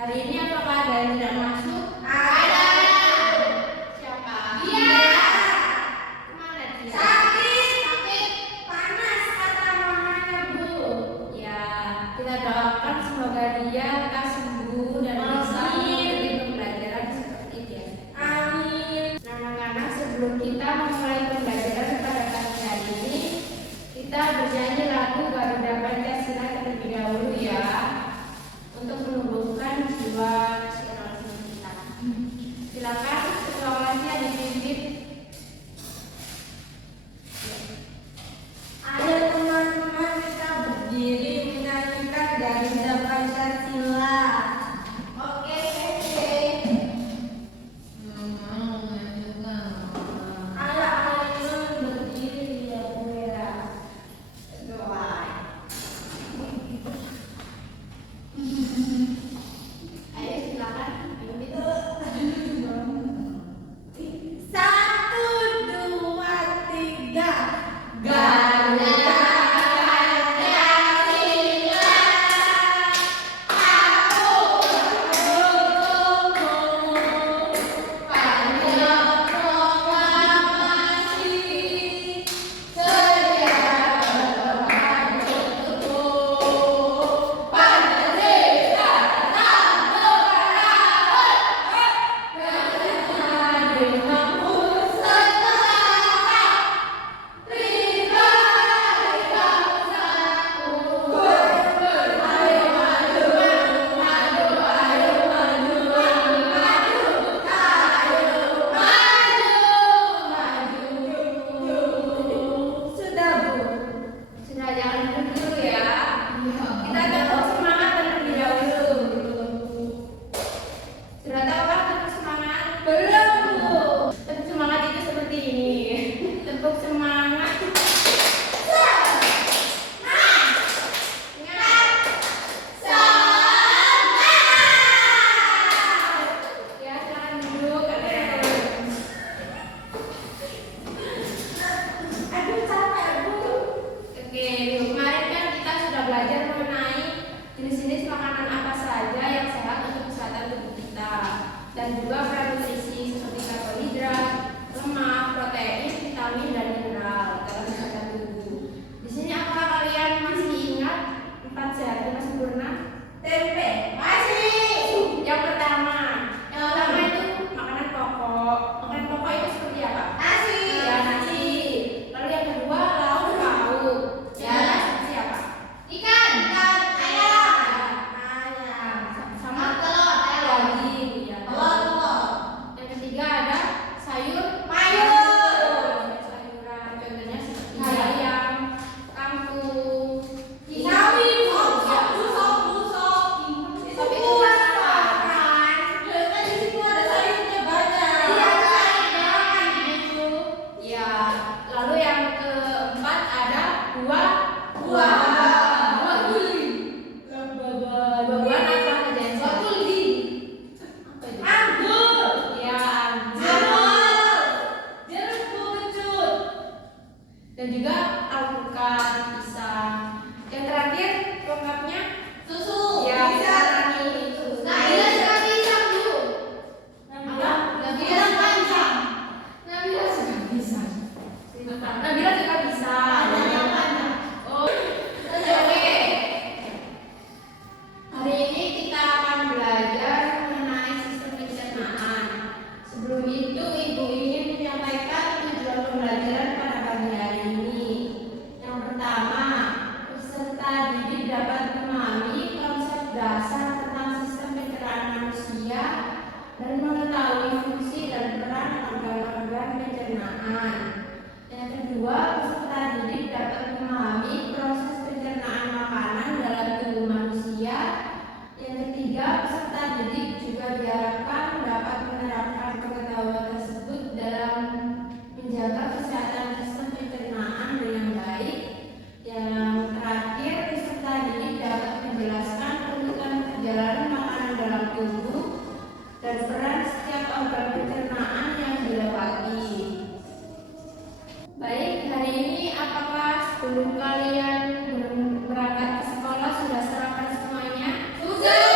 Hari ini apakah ada yang tidak masuk? Ada. Siapa? Dia. Kemana dia? Sakit. Panas kata mamanya, Bu. Ya, kita doakan semoga dia lekas sembuh dan bisa mengikuti pembelajaran seperti biasa. Amin. Anak-anak, sebelum kita memulai pembelajaran pada pagi hari ini, kita bernyanyi lagu Garuda Pancasila terlebih dahulu ya, untuk menumbuhkan jiwa nasionalisme kita. Silakan sekolahnya dipimpin. Ayo teman-teman, kita berdiri menyanyikan Garuda Pancasila. Oke. Ayo berdiri ya, Bu Mira. Doa. Ayo silakan. Satu, dua, tiga. Garuda Pancasila, aku mendukungmu. Panjang proklamasi, sedia berdoa untukmu. Pancasila tak berharap, karena denganmu setelah Sudah, Bu. sudah, jangan duduk dulu ya. Kita tetap semangat terlebih dahulu. Sudah tahu kan tepuk semangat? Belum, Bu. Tepuk semangat itu seperti ini. Tepuk semangat. Ya, silakan duduk. Aduh, capek, Bu. Oke, kemarin kan kita sudah belajar mengenai jenis-jenis makanan apa saja yang sehat untuk kesehatan tubuh kita, dan juga peran nutrisi seperti karbohidrat, lemak, protein, vitamin, dan mineral dalam kesehatan tubuh. Di sini apakah kalian masih ingat 4 sehat 5 sempurna? Tempe. Masih. Yang pertama itu makanan pokok. Makanan pokok itu seperti apa? Nasi. Ya, nasi. Lalu yang kedua lauk pauk. Ya, seperti apa? Ikan. Ayam. Sama Telur. daging. Ya. Telur. Yang ketiga ada sayur Mayur. sayuran. Contohnya seperti bayam, kangkung, Sawi. Tapi itu mas Kan di situ ada sayurnya banyak. Ya, lalu yang keempat ada buah. Buah. Buah-buahan apa aja yang sehat? Apa itu? Anggur. Ya, anggur. Apel. Jeruk kecut. Dan juga alpukat, pisang. Yang terakhir lengkapnya Susu. ya, Bisa. susu. Nabila suka pisang, Bu. Apa? Nabila panjang. Nabila suka pisang. Nabila suka pisang. Panjang. Oh, oke. Hari ini kita akan belajar mengenai sistem pencernaan. Sebelum itu, Ibu ingin menyampaikan tujuan pembelajaran pada pagi hari ini. Yang pertama, peserta didik dapat memahami konsep dasar tentang sistem pencernaan manusia dan mengetahui fungsi dan peran organ-organ pencernaan. Yang kedua, peserta didik dapat memahami proses pencernaan makanan dalam tubuh manusia. Yang ketiga, peserta didik juga diharapkan dapat menerapkan pengetahuan tersebut dalam menjaga kesehatan sistem pencernaan dengan baik. Yang terakhir, peserta didik dapat menjelaskan urutan perjalanan makanan dalam tubuh dan peran setiap organ pencernaan yang dilewati. Baik, hari ini apakah sebelum kalian berangkat ke sekolah sudah sarapan semuanya? Sudah.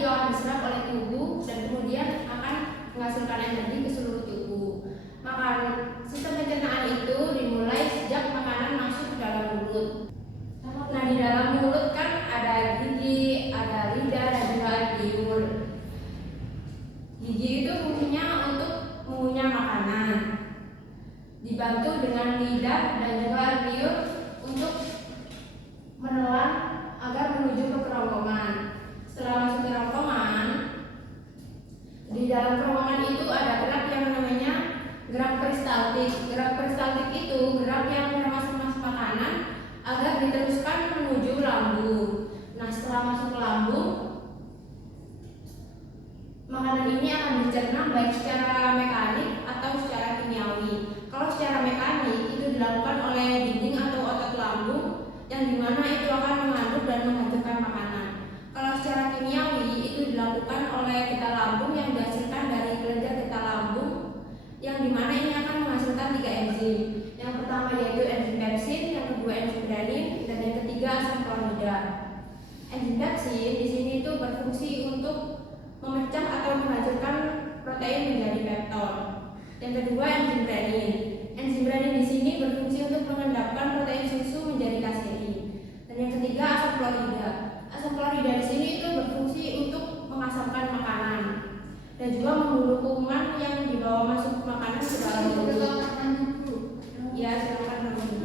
itu akan diserap oleh tubuh dan kemudian akan menghasilkan energi ke seluruh tubuh. Maka sistem pencernaan itu dimulai sejak makanan masuk ke dalam mulut. Nah, di dalam mulut kan ada gigi, ada lidah, dan juga ada liur. Gigi itu fungsinya untuk mengunyah makanan, dibantu dengan lidah dan juga liur untuk menelan agar menuju ke kerongkongan. Setelah masuk ke kerongkongan, di dalam kerongkongan itu ada gerak yang namanya gerak peristaltik. Gerak peristaltik itu gerak yang meremas-remas makanan agar diteruskan menuju lambung. Nah, setelah masuk ke lambung, makanan ini akan dicerna baik secara mekanik atau secara kimiawi. Kalau secara mekanik itu dilakukan oleh dinding atau otot lambung yang dimana itu akan mengaduk dan menghancurkan makanan. Kalau secara kimiawi itu dilakukan oleh getah lambung yang dihasilkan dari kelenjar getah lambung yang dimana ini akan menghasilkan 3 enzim. Yang pertama yaitu enzim pepsin, yang kedua enzim renin, dan yang ketiga asam klorida. Enzim pepsin di sini itu berfungsi untuk memecah atau menghancurkan protein menjadi peptol. Yang kedua enzim renin. Enzim renin di sini berfungsi untuk mengendapkan protein susu menjadi kasein. Dan yang ketiga asam klorida. Asam klorida di sini itu berfungsi untuk mengasamkan makanan dan juga membunuh kuman yang dibawa masuk makanan ke dalam tubuh. Ya, silakan dulu.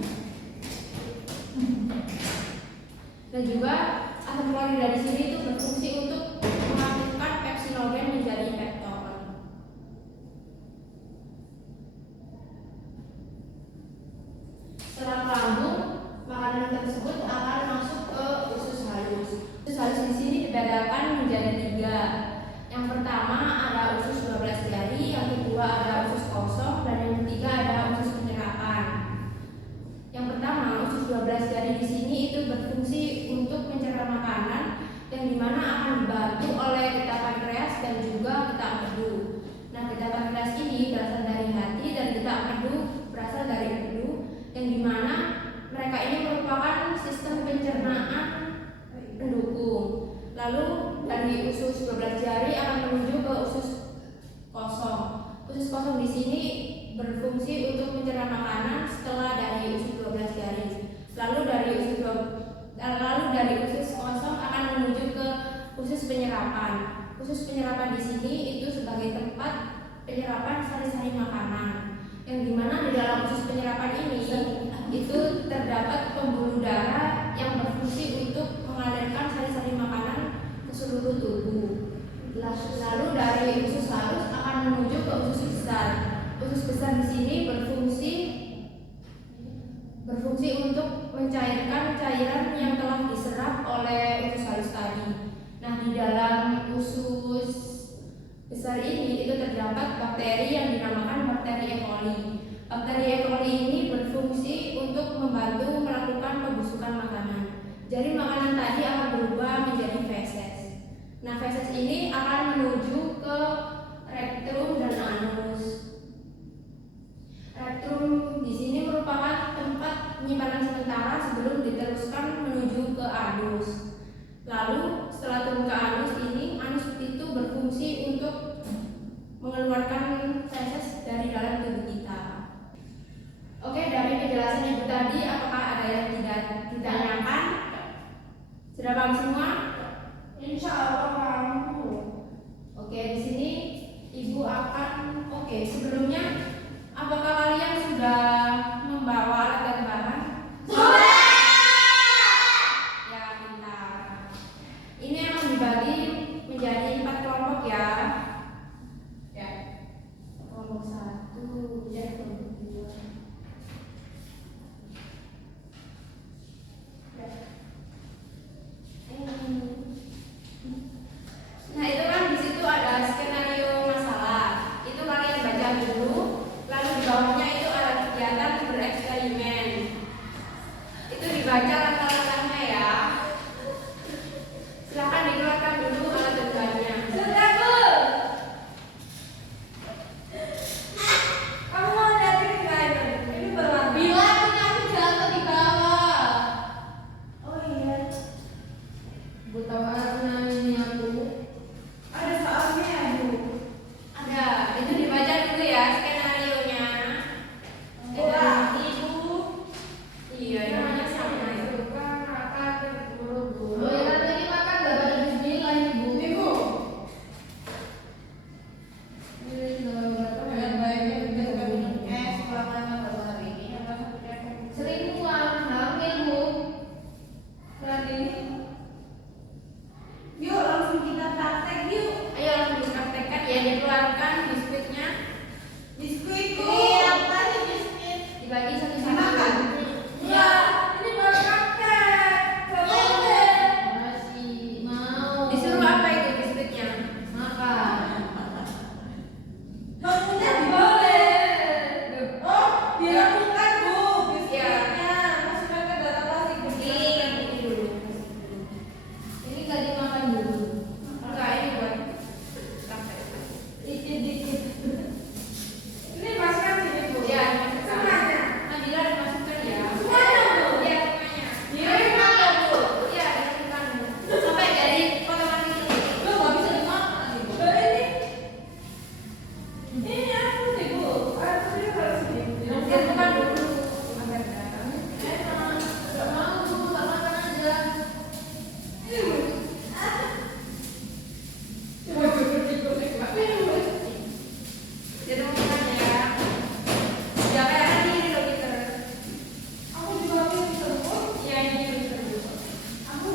Dan juga asam klorida di sini itu berfungsi untuk mengaktifkan pepsinogen menjadi peptol. Setelah lambung, makanan tersebut akan masuk ke usus halus. Usus halus di sini dibedakan menjadi 3. Yang pertama ada usus 12 jari, yang kedua ada usus kosong, dan yang ketiga ada usus penyerapan. Yang pertama, usus 12 jari di sini itu berfungsi untuk mencerna makanan yang dimana akan dibantu oleh getah pankreas dan juga getah empedu. Nah, getah pankreas ini berasal dari hati dan getah empedu berasal dari empedu, yang dimana mereka ini merupakan sistem pencernaan pendukung. Lalu dari usus 12 jari akan menuju ke usus kosong. Usus kosong di sini berfungsi untuk mencerna makanan setelah dari usus 12 jari. Lalu dari usus kosong akan menuju ke usus penyerapan. Usus penyerapan di sini itu sebagai tempat penyerapan sari-sari makanan. Yang dimana di dalam usus penyerapan ini itu terdapat pembuluh darah yang berfungsi untuk mengalirkan sari-sari makanan ke seluruh tubuh. Lalu dari usus halus akan menuju ke usus besar. Usus besar di sini berfungsi untuk mencairkan cairan yang telah diserap oleh usus halus tadi. Nah, di dalam usus besar ini itu terdapat bakteri yang dinamakan bakteri E. coli. Bakteri E. coli ini berfungsi untuk membantu melakukan pembusukan makanan. Jadi makanan tadi akan berubah menjadi feses. Nah, feses ini akan menuju ke rektrum dan anus. Rektrum di sini merupakan tempat penyimpanan sementara sebelum diteruskan menuju ke anus. Lalu setelah turun ke anus ini, anus itu berfungsi untuk mengeluarkan feses dari dalam tubuh kita. Oke, dari penjelasan ibu tadi, apakah ada yang tidak ditanyakan? Sudah paham semua? dikeluarkan biskuitnya. Biskuit Bu. Ini Apa sih biskuit? dibagi satu-satu. Dimakan? Enggak, ini baru pakai. Masih mau. Disuruh apa itu biskuitnya? Makan. Maksudnya boleh. Oh, dilakukan Bu biskuitnya. Masukkan ke dalam plastik bersih. Ini dulu. Ini nggak dimakan dulu. Enggak, ini buat praktek. Dikit-dikit. Ini masukkan sini Bu. Ya, dimasukkan. Semuanya. Nabila dimasukkan ya. Semuanya Bu. Ya, semuanya. Dimakan ya Bu. Ya, dimasukkan. Sampai dari potongan kecil. Lo nggak bisa dimakan nih Bu. Ini aku sih Bu. Aku harus Dimasukkan dulu. Makan kan? Nggak mau, Bu. Nggak makan aja. Jadi makan ya. Jangan kayak ini loh gitu. Aku juga bisa Bu. Ya, ini bisa. Aku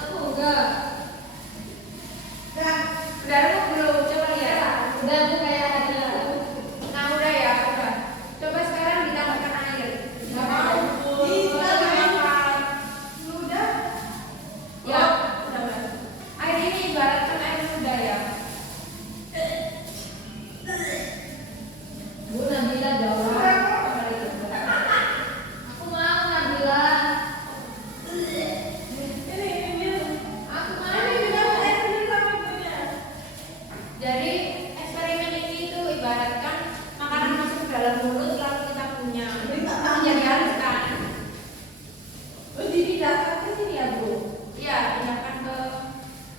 Aku enggak. enggak. Udah aku belum, coba lihat. Udah aku kayak ada. Nah udah ya, udah. Coba sekarang ditambahkan air. Nggak mau Bu. Bisa dimakan. Sudah. Ya, udah. Air ini ibaratkan air muda ya. Bu Nabila jawab. Aku mau Nabila. Ini. Aku mau. Ini juga saya sendiri sama ibunya. Jadi eksperimen ini itu ibaratkan makanan masuk ke dalam mulut lalu kita punya. Jadi halus kan? Terus dipindahkan ke sini ya Bu. Iya, pindahkan ke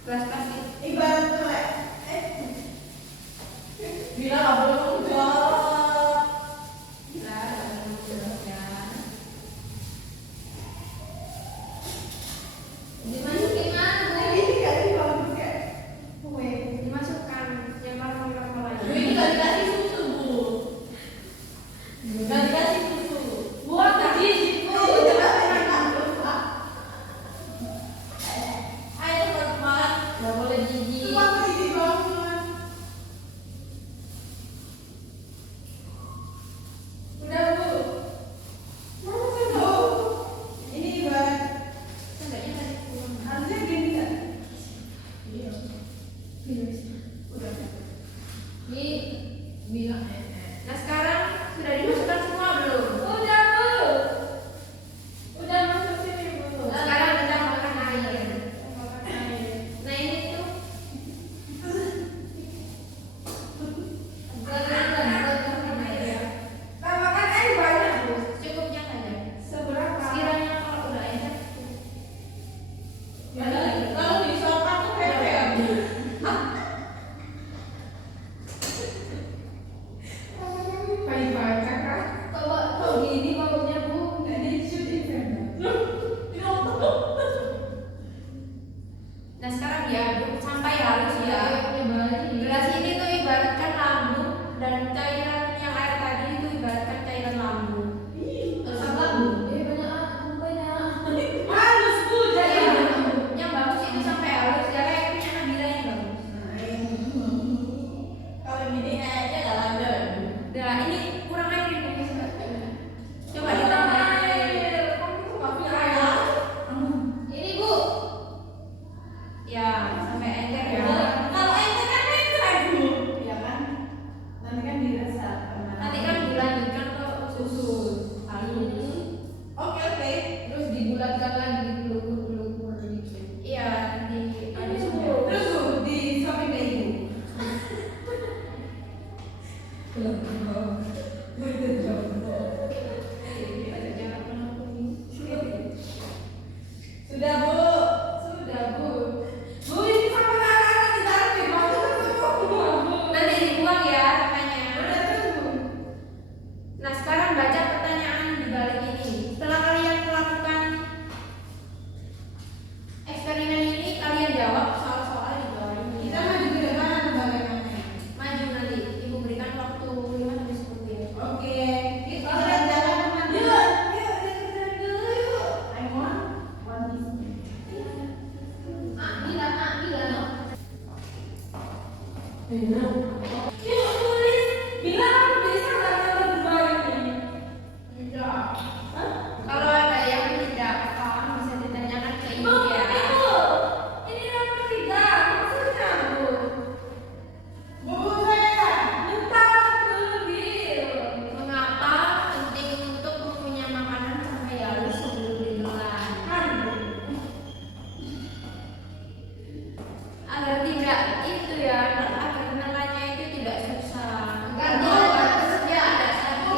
gelas plastik. Ibarat telek. Bila nggak boleh menjawab. Nah, ya. Dimasukin mana? Bu? Ini nggak sih bagus kayak kue. Dimasukkan yang normal-normal aja. Bu, ini nggak dikasih susu Bu. Nggak dikasih susu. Buat gizi Bu. Ayo teman-teman. Nggak boleh gigi. Semua gizi banget. Udah Bu. Mana sih Bu? Ini ibarat Enggaknya tadi kurang. harusnya gini kan? Iya. Udah. Ini bilang Nah sekarang sudah dimasukkan semua belum? Udah Bu. Udah masuk sini Bu. Sekarang kita makan air. Nah ini tuh buat air ya. Tambahkan air banyak Bu. Cukupnya saja. Seberapa? Sekiranya kalau udah enak. Kalau disopkan tuh kayak ya Bu. Pahit-pahit kan? Kalau gini baunya Bu. Jadi shoot event. Nah sekarang diaduk sampai halus ya. Gelas ini tuh ibaratkan lambung dan cairan yang air tadi itu ibaratkan cairan lambung. Halus Bu jadi. Yang bagus itu sampai halus ya kayak punya Nabila yang bagus. Kalau gini kayaknya nggak lanjut. Nah ini kurang air ini. Coba ditambahin air. Kamu tuh nggak punya air. Ini Bu. Ya sampai encer ya. Kalau ente kan encer Bu. Iya kan? Nanti kan dirasa. Nanti kan dilanjutkan ke susu halus. Oke. Terus dibulatkan lagi pelupur gitu. Iya di Terus Bu di samping ke ibu. Sudah Bu. Bu ini sama Enak. Yuk tulis, bilang aku bisa nggak nomor 2 ini? Tidak. Hah? Kalau ada yang tidak paham bisa ditanyakan ke ibu Bu, ya. ibu, ini nomor 3, maksudnya bu? Bu, saya bentar dulu, Bil. Mengapa penting untuk mempunyai makanan sampai halus sebelum ditelan? Agar tidak itu ya, agar menelannya itu tidak susah. Karena dia ada satu.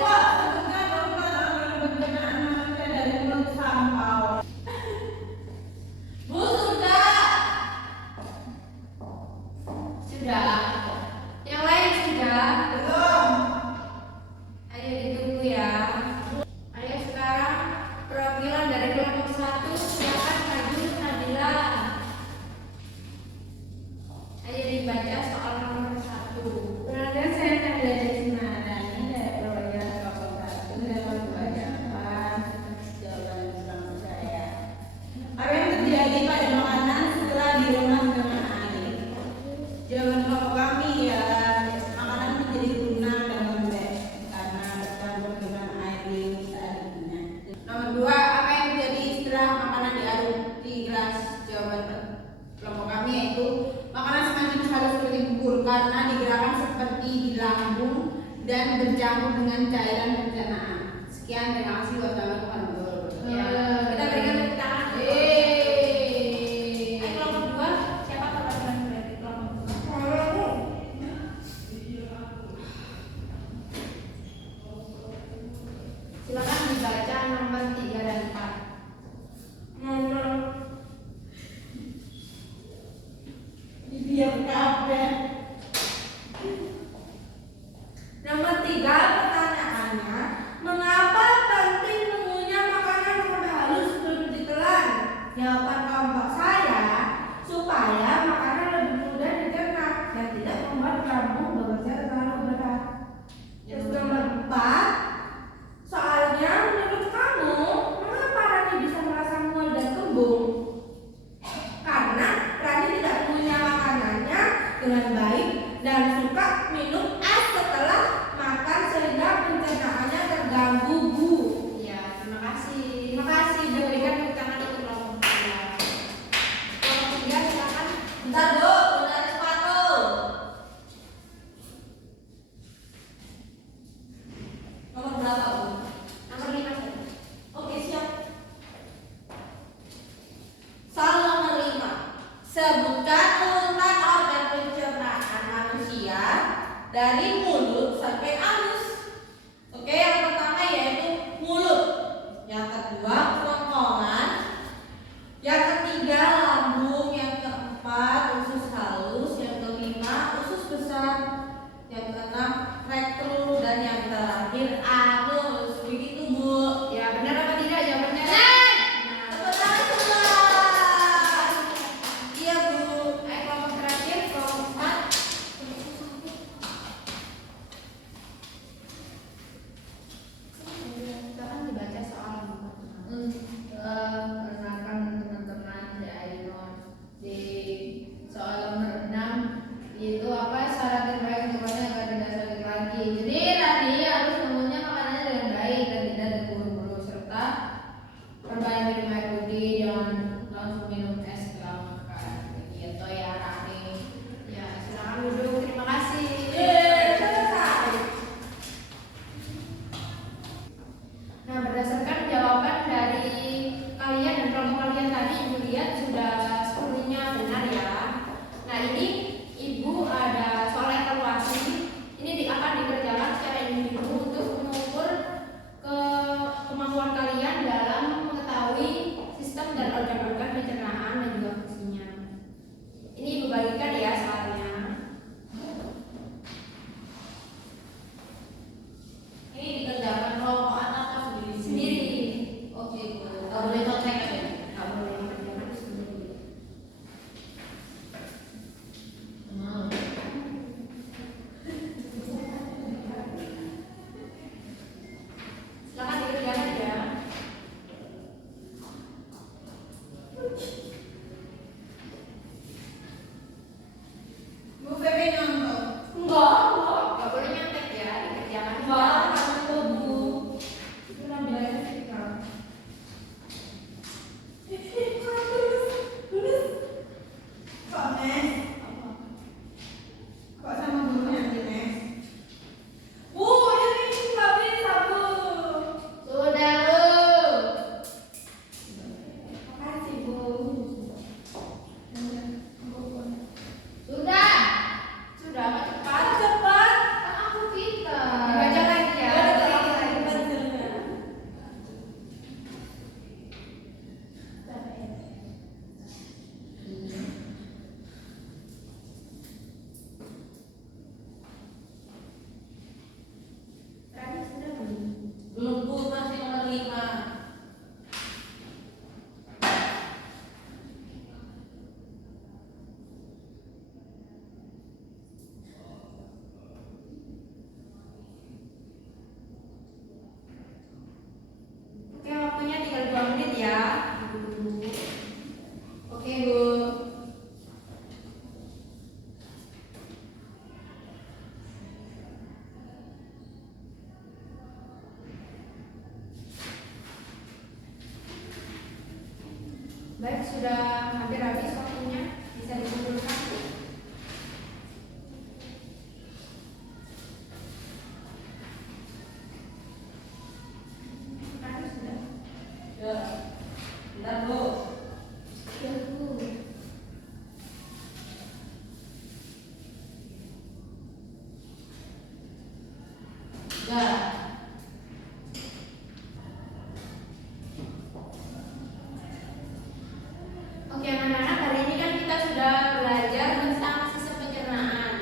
Bu, sudah. Sudah. Yang lain sudah. Belum. Ayo ditunggu ya. Ayo sekarang perwakilan dari kelompok 1 silakan maju Nabila. Ayo dibaca soal nomor 1. Perkenalkan saya Nabila Desmadani dari perwakilan kelompok 1 dalam membacakan jawaban kelompok saya. Apa yang terjadi pada makanan setelah diremas dengan air? Jawaban kelompok kami ya, makanan menjadi lunak dan lembek karena bercampur dengan air liur saat dikunyah. Nomor 2, apa yang terjadi setelah makanan diaduk di gelas? Jawaban kelompok kami yaitu makanan semakin halus seperti bubur karena digerakkan seperti di lambung dan bercampur dengan cairan pencernaan. Sekian, terima kasih wassalamualaikum warahmatullahi Ya, wabarakatuh. kita berikan tepuk tangan. Yeay. Kelompok 2 siapa perwakilan dari kelompok 2? Silakan dibaca nomor 3 dan 4. Biar kabeh. Nomor 3, pertanyaannya, mengapa penting mengunyah makanan sampai halus sebelum ditelan? Jawaban kelompok saya, supaya makanan lebih mudah dicerna dan tidak membuat lambung bekerja terlalu berat. Terus nomor 4, soalnya menurut kamu, mengapa Rani bisa merasa mual dan kembung? Karena Rani tidak mengunyah makanannya dengan baik dan suka minum es setelah makan sehingga pencernaannya terganggu, Bu. Ya, terima kasih. Terima kasih sudah berikan tepuk tangan untuk kelompok 3. Kelompok 3 silakan. Bentar, Bu, bentar sepatu. Nomor berapa, Bu? Nomor 5 saja. Oke, siap. Soal nomor 5. Sebutkan urutan organ pencernaan manusia dari mulut sampai anus. Oke, yang pertama yaitu mulut. Yang kedua, kerongkongan. Yang ketiga, lambung. Yang keempat, usus halus. Yang kelima, usus besar. Yang keenam, rektum. Dan yang terakhir, anus. Begitu, Bu. Ya, benar apa tidak jawabannya? Benar. Benar. Tepuk tangan semua. Iya, Bu. Kelompok terakhir, kelompok 4. Silakan dibaca soal nomor 4. Perkenalkan teman-teman, saya Ainon. Di soal nomor 6 itu apa syarat terbaik untuk makanan agar tidak sakit lagi. Jadi Rani harus mengunyah makanannya dengan baik dan tidak terburu-buru serta perbanyak minum air putih, jangan langsung minum es setelah makan. Gitu ya Rani. Ya, silakan duduk. Terima kasih. Selesai. Nah, berdasarkan jawaban dari kalian dan kelompok kalian tadi, Ibu lihat sudah sepenuhnya benar ya. Nah, Nes? Kok sama gurunya nanti, Nes? Bu, ini nggak bisa, Bu. Sudah, Bu. Makasih, Bu. Sudah. Sudah, Pak, cepat. Cepat. Kan aku pintar. Dibaca lagi ya. Tadi sudah belum? Belum, Bu, masih nomor 5. Oke, waktunya tinggal 2 menit ya. Oke, Bu. Baik, sudah hampir habis waktunya. Bisa dikumpulkan. Tadi sudah. Ya. Bentar, Bu. Ya, Bu. Ya. Oke, anak-anak, hari ini kan kita sudah belajar tentang sistem pencernaan.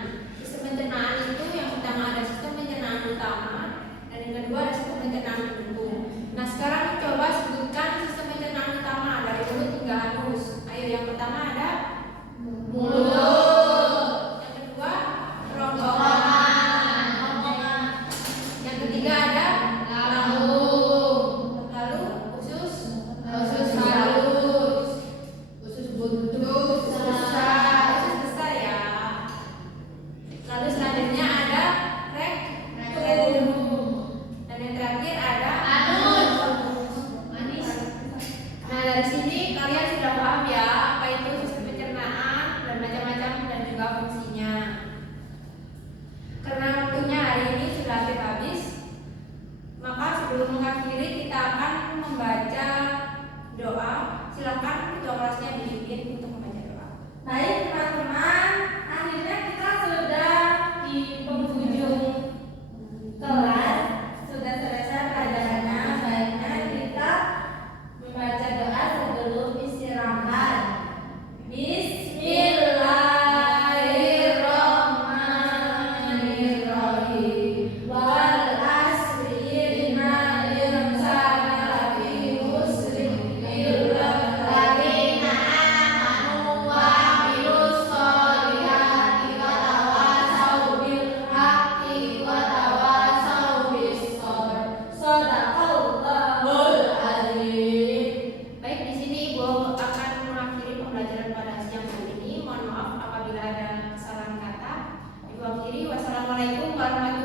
Sistem pencernaan itu yang pertama ada sistem pencernaan utama dan yang kedua ada sistem pencernaan pendukung. Nah, sekarang coba sebutkan sistem pencernaan utama dari mulut hingga anus. Ayo, yang pertama ada mulut. Yang kedua ronggongan. Yang ketiga ada lambung. Lalu usus halus. Usus buntu, usus besar ya. Lalu selanjutnya ada rektum. Dan yang terakhir ada anus. Nah, dari sini kalian sudah paham ya apa itu sistem pencernaan dan macam-macam dan juga fungsinya. Karena waktunya hari ini sudah hampir habis, maka sebelum mengakhiri kita akan membaca doa. Silakan ketua kelasnya dipimpin untuk membaca doa. Baik, teman-teman. Akhirnya kita sudah di penghujung kelas. Sudah selesai pelajarannya. Baiknya kita membaca doa sebelum istirahat. Bismillahirrahmanirrahim. Wal asri innal insana lafi khusr illa alladziina aamanu wa amilus sholihati wa tawassaw bil haqqi wa tawassaw bis sabr. Shadaqallahul azim. Baik, di sini Ibu akan mengakhiri pembelajaran pada siang hari ini. Mohon maaf apabila ada kesalahan kata. Ibu akhiri. Wassalamualaikum warahmatullahi